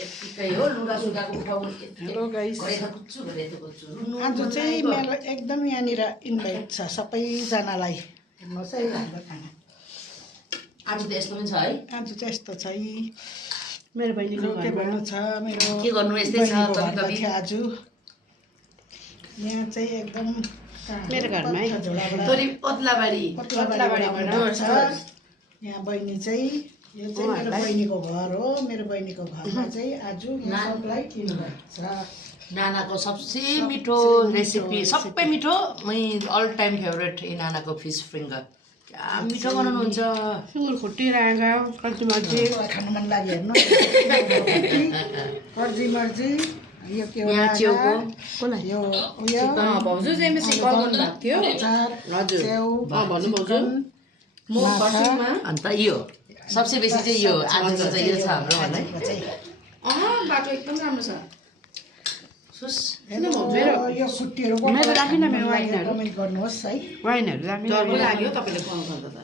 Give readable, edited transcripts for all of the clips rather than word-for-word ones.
यतिकै हो लुगा सुगाको उठाउनु हेलो गाइस आज चाहिँ मेरो एकदम यहाँनिर इन्भाइट छ सबैजनालाई हेर्नुहोस् है हाम्रो खाना आज त यस्तो पनि छ है आज चाहिँ यस्तो छ है मेरो बहिनीको के भन्नु छ मेरो के गर्नु यस्तै छ कभी कभी आज यहाँ चाहिँ एकदम मेरो घरमै थोरै पतलाबारीबाट छ यहाँ बहिनी चाहिँ यो चाहिँ मेरो बहिनीको घर हो मेरो बहिनीको घरमा चाहिँ आज सबलाई इन्भाइट छ नानाको सबसे मिठो रेसिपी सबै मिठो मै अल टाइम फेभरेट नानाको फिस फिङ्गर क्या मिठो बनाउनुहुन्छ सुँगुर खुट्टी रागा कर्जी मर्जी खानु मन लाग्यो हेर्नु कर्जी मर्जी यो के हो च्याउको यो उयो भाउजू चाहिँ एमएससी कल गर्नु भएको थियो हजुर च्याउ भन्नु भाउजू म पर्सिङमा अन्त यो सबसे बेसी चाहिँ यो आजको चाहिँ यो छ हाम्रो भन्दै बाटो एकदम राम्रो छ सुस यो खुट्टीहरु मेरो राखिन मेरो वाइनहरु कमेन्ट गर्नुहोस् है वाइनहरु राख्नु डरको लाग्यो तपाईले फोन गर्दा त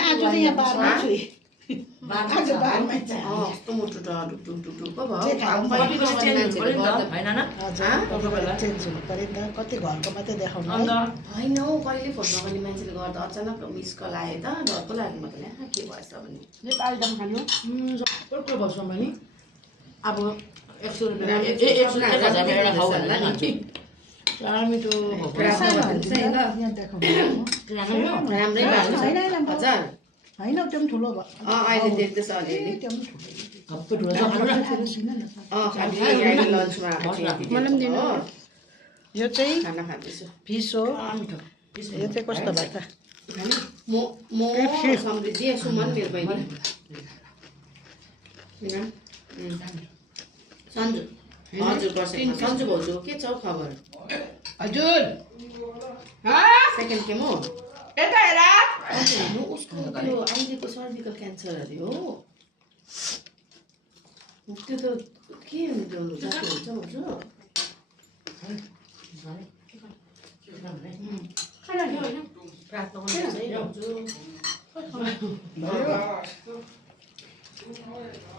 आज चाहिँ यहाँ बारमा छु आज बारमा चाहिँ कस्तो मुटु टुक टुक टुक पो भयो चेन्ज हुनु पर्यो नि त कति घरको मात्रै देखाउनु होइन हौ कहिले फोन नगर्ने मान्छेले गर्दा अचानक मिस कल आयो त डरको लाग्यो म त के भएछ भने आलुदम खानु सबैको बस्नु पनि अब 100 रुपैयाँ 1000 एउटा खाऊ भन्दा नि साह्रो मिठो राम्रै बाल्नु हजार होइन त्यो पनि ठुलो भयो अहिले देख्दैछ अलिअलि त्यो पनि ठुलो कस्तो ठुलो छ खानु न लन्चमा मलाई पनि दिनु यो चाहिँ खाना खाँदैछु फिस हो मिठो यो चाहिँ कस्तो भयो त म समृद्धि सुमन मेरो बहिनी सन्जु हजुर पर्सेन्ट सन्जु भाउजू के छ खबर हजुर सेकेन्ड केम हो यता हेर हेर्नु उसको त्यो अहिलेको सर्भिकल क्यान्सर अरे हो त्यो त के जाति हुन्छ भाउजू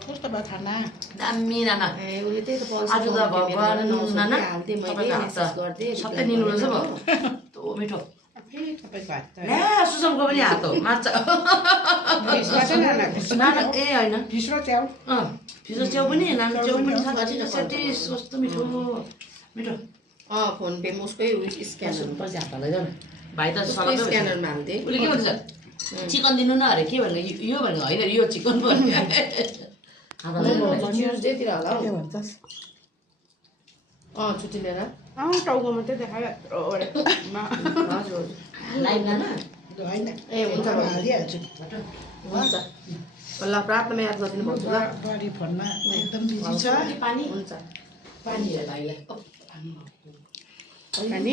कस्तो भयो खाना दामी नाना ए उसले त्यही त आज त भगवान नाना हाल्दै मैले तपाईँको हात मेसेज त गर्दै सबै निलो रहेछ भयो कस्तो मिठो तपाईँको हात त ल्या सुसमको पनि हात हो मार्छ नाना ए होइन फिस र च्याउ फिसो च्याउ पनि नाना च्याउ पनि साथी कस्तो मिठो मिठो फोन पेमा उसकै स्क्यानर पछि हात हाल्दै जानु भाइ त स्क्यानरमा हाल्दै उसले के भन्छ चिकन दिनु न अरे के भन्नु यो भन्नु होइन यो चिकन भन्नु ट्युजडेतिर होला के हौ भन्छस् छुट्टी लिएर टाउको मात्रै देखायो हजुर लाइभ नाना होइन ए हुन्छ हालिहाल्छु हुन्छ ल प्रार्थना याद गरिदिनु भाउजू ल बुहारी फोनमा एकदम बिजी छ पानी हुन्छ पानी हेर भाइलाई पानी